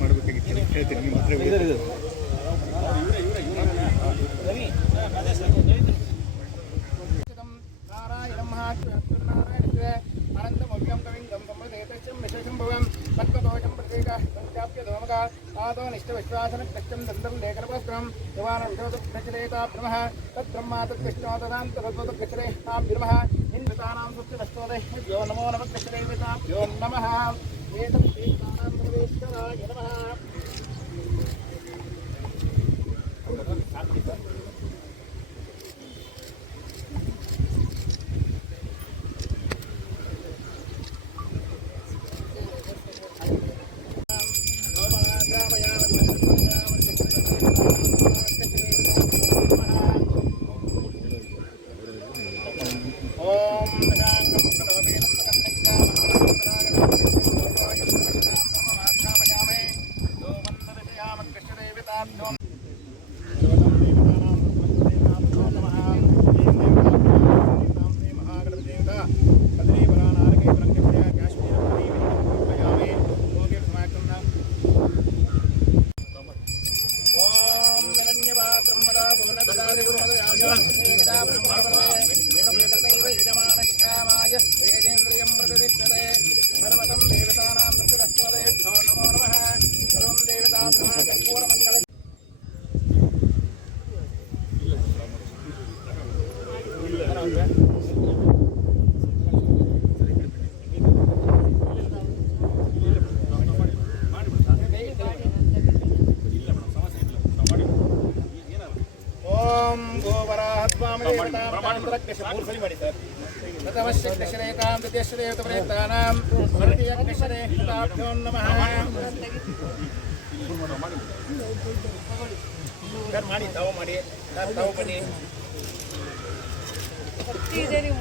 ಮಾಡಬೇಕಾಗಿತ್ತು ಹೇಳ್ತೀನಿ ನಿಮ್ಮ ಹತ್ರ विश्वासन कृष्ण दंडम लेखनवस्त्रम दिवानोदक्षरेता ब्रह्म तद्ब्रह्मा तद्विष्णोदांत तद्वदक्षरेता ब्रह्म हिंदुतानां सुप्तस्तोदेभ्यो नमो नमः कृष्णदेवताभ्यो नमः एतं देवतानां परमेश्वराय नमः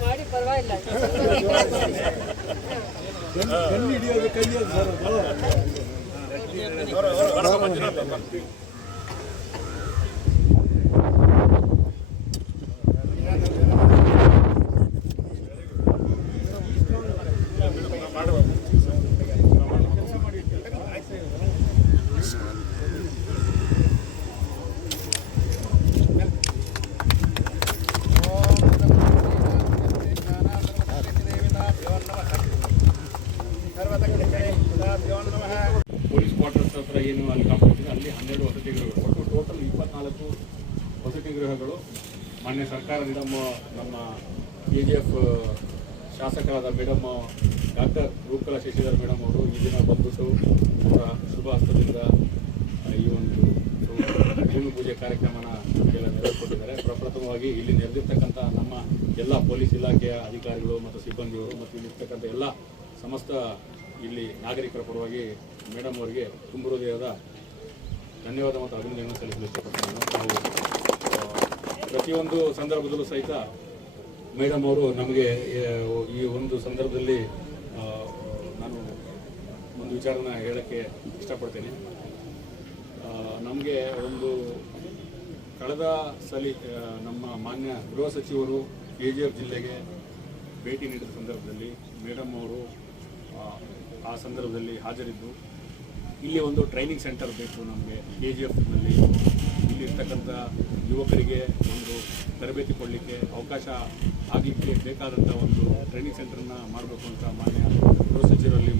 ಮಾಡಿ ಪರವಾಗಿಲ್ಲ ಪೊಲೀಸ್ ಕ್ವಾರ್ಟರ್ಸ್ ಹತ್ರ ಏನು ಅಲ್ಲಿ ಕಾಂಪೌಂಡ್ ಅಲ್ಲಿ 12 ವಸತಿ ಗೃಹಗಳು ಒಟ್ಟು ಟೋಟಲ್ 24 ವಸತಿ ಗೃಹಗಳು ಮಾನ್ಯ ಸರ್ಕಾರದಿಂದ ನಮ್ಮ KGF ಶಾಸಕರಾದ madam doctor Roopakala Shashidhar madam ಅವರು ಈ ದಿನ ಬಂದ್ಬಿಟ್ಟು ಅವರ ಶುಭ ಹಸ್ತದಿಂದ ಈ ಒಂದು ಭೂಮಿ ಪೂಜೆ ಕಾರ್ಯಕ್ರಮನ ಎಲ್ಲ ನೆರವೇರಿಸಿದ್ದಾರೆ. ಪ್ರಪ್ರಥಮವಾಗಿ ಇಲ್ಲಿ ನೆರೆದಿರ್ತಕ್ಕಂಥ ನಮ್ಮ ಎಲ್ಲ ಪೊಲೀಸ್ ಇಲಾಖೆಯ ಅಧಿಕಾರಿಗಳು ಮತ್ತು ಸಿಬ್ಬಂದಿಯವರು ಮತ್ತು ಇಲ್ಲಿರ್ತಕ್ಕಂಥ ಎಲ್ಲ ಸಮಸ್ತ ಇಲ್ಲಿ ನಾಗರಿಕರ ಪರವಾಗಿ ಮೇಡಮ್ ಅವರಿಗೆ ತುಂಬ ಹೃದಯದ ಧನ್ಯವಾದ ಮತ್ತು ಅಭಿನಂದನೆಯನ್ನು ಸಲ್ಲಿಸಲು ಇಷ್ಟಪಡ್ತೀನಿ. ನಾವು ಪ್ರತಿಯೊಂದು ಸಂದರ್ಭದಲ್ಲೂ ಸಹಿತ ಮೇಡಮ್ ಅವರು ನಮಗೆ ಈ ಒಂದು ಸಂದರ್ಭದಲ್ಲಿ ನಾನು ಒಂದು ವಿಚಾರನ ಹೇಳೋಕ್ಕೆ ಇಷ್ಟಪಡ್ತೇನೆ. ನಮಗೆ ಒಂದು ಕಳೆದ ಸಲ ನಮ್ಮ ಮಾನ್ಯ ಗೃಹ ಸಚಿವರು KGF ಜಿಲ್ಲೆಗೆ ಭೇಟಿ ನೀಡಿದ ಸಂದರ್ಭದಲ್ಲಿ ಮೇಡಮ್ ಅವರು ಆ ಸಂದರ್ಭದಲ್ಲಿ ಹಾಜರಿದ್ದು ಇಲ್ಲಿ ಒಂದು ಟ್ರೈನಿಂಗ್ ಸೆಂಟರ್ ಬೇಕು ನಮಗೆ KGFನಲ್ಲಿ, ಇಲ್ಲಿರ್ತಕ್ಕಂಥ ಯುವಕರಿಗೆ ಒಂದು ತರಬೇತಿ ಕೊಡಲಿಕ್ಕೆ ಅವಕಾಶ ಆಗಲಿಕ್ಕೆ ಬೇಕಾದಂಥ ಒಂದು ಟ್ರೈನಿಂಗ್ ಸೆಂಟರ್ನ ಮಾಡಬೇಕು ಅಂತ ಮಾನ್ಯ ಗೃಹ ಸಚಿವರಲ್ಲಿ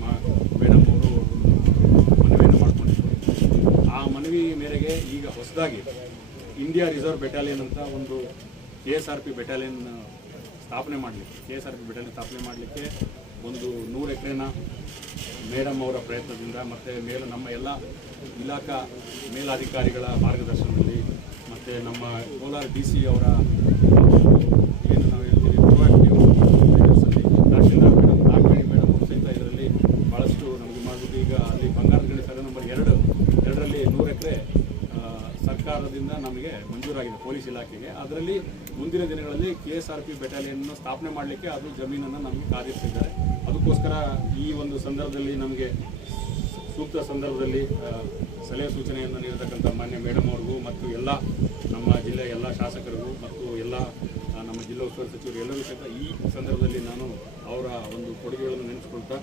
ಮೇಡಮ್ ಅವರು ಒಂದು ಮನವಿಯನ್ನು ಮಾಡಿಕೊಂಡಿದ್ದರು. ಆ ಮನವಿ ಮೇರೆಗೆ ಈಗ ಹೊಸದಾಗಿ ಇಂಡಿಯಾ ರಿಸರ್ವ್ ಬೆಟಾಲಿಯನ್ ಅಂತ ಒಂದು KSRP ಬೆಟಾಲಿಯನ್ ಸ್ಥಾಪನೆ ಮಾಡಲಿಕ್ಕೆ ಒಂದು 100 ಎಕರೆನ ಮೇಡಮ್ ಅವರ ಪ್ರಯತ್ನದಿಂದ ಮತ್ತು ನಮ್ಮ ಎಲ್ಲ ಇಲಾಖಾ ಮೇಲಾಧಿಕಾರಿಗಳ ಮಾರ್ಗದರ್ಶನದಲ್ಲಿ ಮತ್ತು ನಮ್ಮ ಕೋಲಾರ DC ಅವರ ಏನು ನಾವು ಹೇಳ್ತೀವಿ ಪ್ರೊಆಕ್ಟಿವ್ ಮೆಜರ್ಸಲ್ಲಿ ತಹಶೀಲ್ದಾರ್ ಮೇಡಮ್ ನಾಗವೇಣಿ ಮೇಡಮ್ ಅವರು ಸಹಿತ ಇದರಲ್ಲಿ ಭಾಳಷ್ಟು ನಮಗೆ ಮಾಡಿಬಿಟ್ಟು ಈಗ ಅಲ್ಲಿ ಬಂಗಾರದ ಗಣಿ ಸರ್ವೆ ನಂಬರ್ 2ರಲ್ಲಿ 100 ಎಕರೆ ಸರ್ಕಾರದಿಂದ ನಮಗೆ ಮಂಜೂರಾಗಿದೆ ಪೊಲೀಸ್ ಇಲಾಖೆಗೆ. ಅದರಲ್ಲಿ ಮುಂದಿನ ದಿನಗಳಲ್ಲಿ KSRP ಬೆಟಾಲಿಯನ್ನ ಸ್ಥಾಪನೆ ಮಾಡಲಿಕ್ಕೆ ಅದು ಜಮೀನನ್ನು ನಮಗೆ ಕಾದಿರ್ತಿದ್ದಾರೆ. ಅದಕ್ಕೋಸ್ಕರ ಈ ಒಂದು ಸಂದರ್ಭದಲ್ಲಿ ನಮಗೆ ಸೂಕ್ತ ಸಂದರ್ಭದಲ್ಲಿ ಸಲಹೆ ಸೂಚನೆಯನ್ನು ನೀಡತಕ್ಕಂಥ ಮಾನ್ಯ ಮೇಡಮ್ ಅವ್ರಿಗೂ ಮತ್ತು ಎಲ್ಲ ಜಿಲ್ಲಾ ಉಸ್ತುವಾರಿ ಸಚಿವರು ಎಲ್ಲರೂ ಸಹಿತ ಈ ಸಂದರ್ಭದಲ್ಲಿ ನಾನು ಅವರ ಒಂದು ಕೊಡುಗೆಗಳನ್ನು ನೆನೆಸ್ಕೊಳ್ತಾ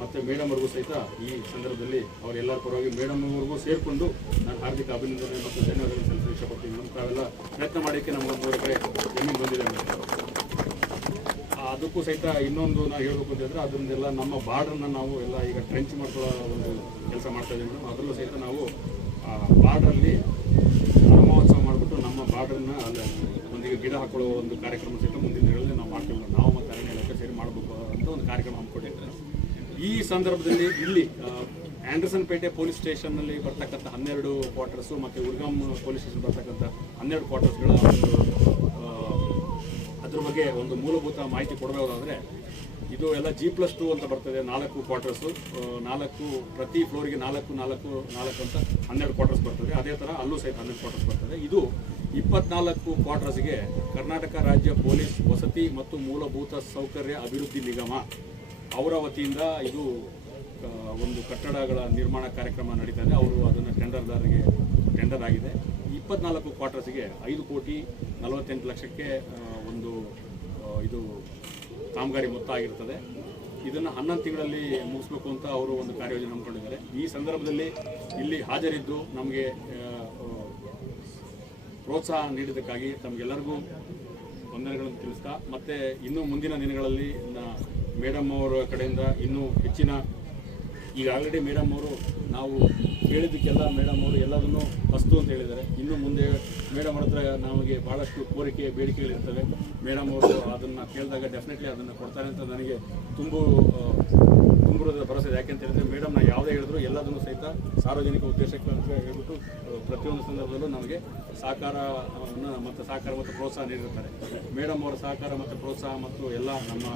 ಮತ್ತು ಮೇಡಮ್ ಅವ್ರಿಗೂ ಸಹಿತ ಈ ಸಂದರ್ಭದಲ್ಲಿ ಅವರೆಲ್ಲರ ಪರವಾಗಿ ಮೇಡಮ್ ಅವ್ರಿಗೂ ಸೇರಿಕೊಂಡು ನಾನು ಹಾರ್ದಿಕ ಅಭಿನಂದನೆ ಮತ್ತು ಧನ್ಯವಾದಗಳನ್ನು ಸಲ್ಲಿಸಲು ಇಷ್ಟಪಡ್ತೀನಿ. ನಮ್ಮ ತಾವೆಲ್ಲ ಪ್ರಯತ್ನ ಮಾಡೋಕ್ಕೆ ನಮಗೆ 3 ಎಕರೆ ಜಮೀನು ಬಂದಿದೆ ಅಂತ. ಅದಕ್ಕೂ ಸಹಿತ ಇನ್ನೊಂದು ನಾವು ಹೇಳಬೇಕು ಅಂತಂದರೆ ಅದನ್ನೆಲ್ಲ ನಮ್ಮ ಬಾರ್ಡ್ರನ್ನ ನಾವು ಎಲ್ಲ ಈಗ ಟ್ರೆಂಚ್ ಮಾಡ್ಕೊಳ್ಳೋ ಒಂದು ಕೆಲಸ ಮಾಡ್ತಾ ಇದ್ದೀವಿ ಮೇಡಮ್. ಅದರಲ್ಲೂ ಸಹಿತ ನಾವು ಬಾರ್ಡ್ರಲ್ಲಿ ಮಹೋತ್ಸವ ಮಾಡಿಬಿಟ್ಟು ನಮ್ಮ ಬಾರ್ಡ್ರನ್ನ ಅಲ್ಲಿ ಒಂದಿಗೆ ಗಿಡ ಹಾಕೊಳ್ಳೋ ಒಂದು ಕಾರ್ಯಕ್ರಮ ಸಹಿತ ಮುಂದಿನ ದಿನಗಳಲ್ಲಿ ನಾವು ಮಾಡ್ತೀವಿ. ನಾವು ಮತ್ತು ಅರಣ್ಯ ಇಲಾಖೆ ಸೇರಿ ಮಾಡಬೇಕು ಅಂತ ಒಂದು ಕಾರ್ಯಕ್ರಮ ಹಮ್ಮಿಕೊಂಡಿದ್ದೇವೆ. ಈ ಸಂದರ್ಭದಲ್ಲಿ ಇಲ್ಲಿ ಆಂಡರ್ಸನ್ ಪೇಟೆ ಪೊಲೀಸ್ ಸ್ಟೇಷನ್ನಲ್ಲಿ ಬರ್ತಕ್ಕಂಥ 12 ಕ್ವಾರ್ಟರ್ಸು ಮತ್ತು ಉರ್ಗಾಮ್ ಪೊಲೀಸ್ ಸ್ಟೇಷನ್ ಬರ್ತಕ್ಕಂಥ 12 ಕ್ವಾರ್ಟರ್ಸ್ಗಳ ಅದ್ರ ಬಗ್ಗೆ ಒಂದು ಮೂಲಭೂತ ಮಾಹಿತಿ ಕೊಡಬಹುದಾದರೆ, ಇದು ಎಲ್ಲ G+2 ಅಂತ ಬರ್ತದೆ. 4 ಕ್ವಾರ್ಟರ್ಸು, 4 ಪ್ರತಿ ಫ್ಲೋರಿಗೆ 4 ಅಂತ 12 ಕ್ವಾರ್ಟರ್ಸ್ ಬರ್ತದೆ. ಅದೇ ಥರ ಅಲ್ಲೂ ಸಹಿತ 12 ಕ್ವಾರ್ಟರ್ಸ್ ಬರ್ತದೆ. ಇದು 24 ಕ್ವಾರ್ಟರ್ಸ್ಗೆ ಕರ್ನಾಟಕ ರಾಜ್ಯ ಪೊಲೀಸ್ ವಸತಿ ಮತ್ತು ಮೂಲಭೂತ ಸೌಕರ್ಯ ಅಭಿವೃದ್ಧಿ ನಿಗಮ ಅವರ ವತಿಯಿಂದ ಇದು ಒಂದು ಕಟ್ಟಡಗಳ ನಿರ್ಮಾಣ ಕಾರ್ಯಕ್ರಮ ನಡೀತಾ ಇದೆ. ಅವರು ಅದನ್ನು ಟೆಂಡರ್ ಆಗಿದೆ. 24 ಕ್ವಾರ್ಟರ್ಸ್ಗೆ 5,48,00,000ಕ್ಕೆ ಒಂದು ಇದು ಕಾಮಗಾರಿ ಮೊತ್ತ ಆಗಿರ್ತದೆ. ಇದನ್ನು 11 ತಿಂಗಳಲ್ಲಿ ಮುಗಿಸ್ಬೇಕು ಅಂತ ಅವರು ಒಂದು ಕಾರ್ಯಯೋಜನೆ ಹಮ್ಮಿಕೊಂಡಿದ್ದಾರೆ. ಈ ಸಂದರ್ಭದಲ್ಲಿ ಇಲ್ಲಿ ಹಾಜರಿದ್ದು ನಮಗೆ ಪ್ರೋತ್ಸಾಹ ನೀಡಿದ್ದಕ್ಕಾಗಿ ತಮಗೆಲ್ಲರಿಗೂ ವಂದನೆಗಳನ್ನು ತಿಳಿಸ್ತಾ, ಮತ್ತು ಇನ್ನೂ ಮುಂದಿನ ದಿನಗಳಲ್ಲಿ ಮೇಡಮ್ ಅವರ ಕಡೆಯಿಂದ ಇನ್ನೂ ಹೆಚ್ಚಿನ, ಈಗ ಆಲ್ರೆಡಿ ಮೇಡಮ್ ಅವರು ನಾವು ಹೇಳಿದ್ದಕ್ಕೆಲ್ಲ ಮೇಡಮ್ ಅವರು ಎಲ್ಲದನ್ನು ಅಸ್ತು ಅಂತ ಹೇಳಿದ್ದಾರೆ. ಇನ್ನು ಮುಂದೆ ಮೇಡಮ್ ಅವ್ರ ಹತ್ರ ನಮಗೆ ಭಾಳಷ್ಟು ಕೋರಿಕೆ ಬೇಡಿಕೆಗಳಿರ್ತವೆ. ಮೇಡಮ್ ಅವರು ಅದನ್ನು ಕೇಳಿದಾಗ ಡೆಫಿನೆಟ್ಲಿ ಅದನ್ನು ಕೊಡ್ತಾರೆ ಅಂತ ನನಗೆ ತುಂಬಿರೋದ ಭರವಸೆ ಇದೆ. ಯಾಕೆಂತ ಹೇಳಿದ್ರೆ ಮೇಡಮ್ ನಾವು ಯಾವುದೇ ಹೇಳಿದ್ರು ಎಲ್ಲದನ್ನು ಸಹಿತ ಸಾರ್ವಜನಿಕ ಉದ್ದೇಶಕ್ಕೆ ಅಂತ ಹೇಳ್ಬಿಟ್ಟು ಪ್ರತಿಯೊಂದು ಸಂದರ್ಭದಲ್ಲೂ ನಮಗೆ ಸಹಕಾರ ಮತ್ತು ಪ್ರೋತ್ಸಾಹ ನೀಡಿರ್ತಾರೆ. ಮೇಡಮ್ ಅವರ ಸಹಕಾರ ಮತ್ತು ಪ್ರೋತ್ಸಾಹ ಮತ್ತು ಎಲ್ಲ ನಮ್ಮ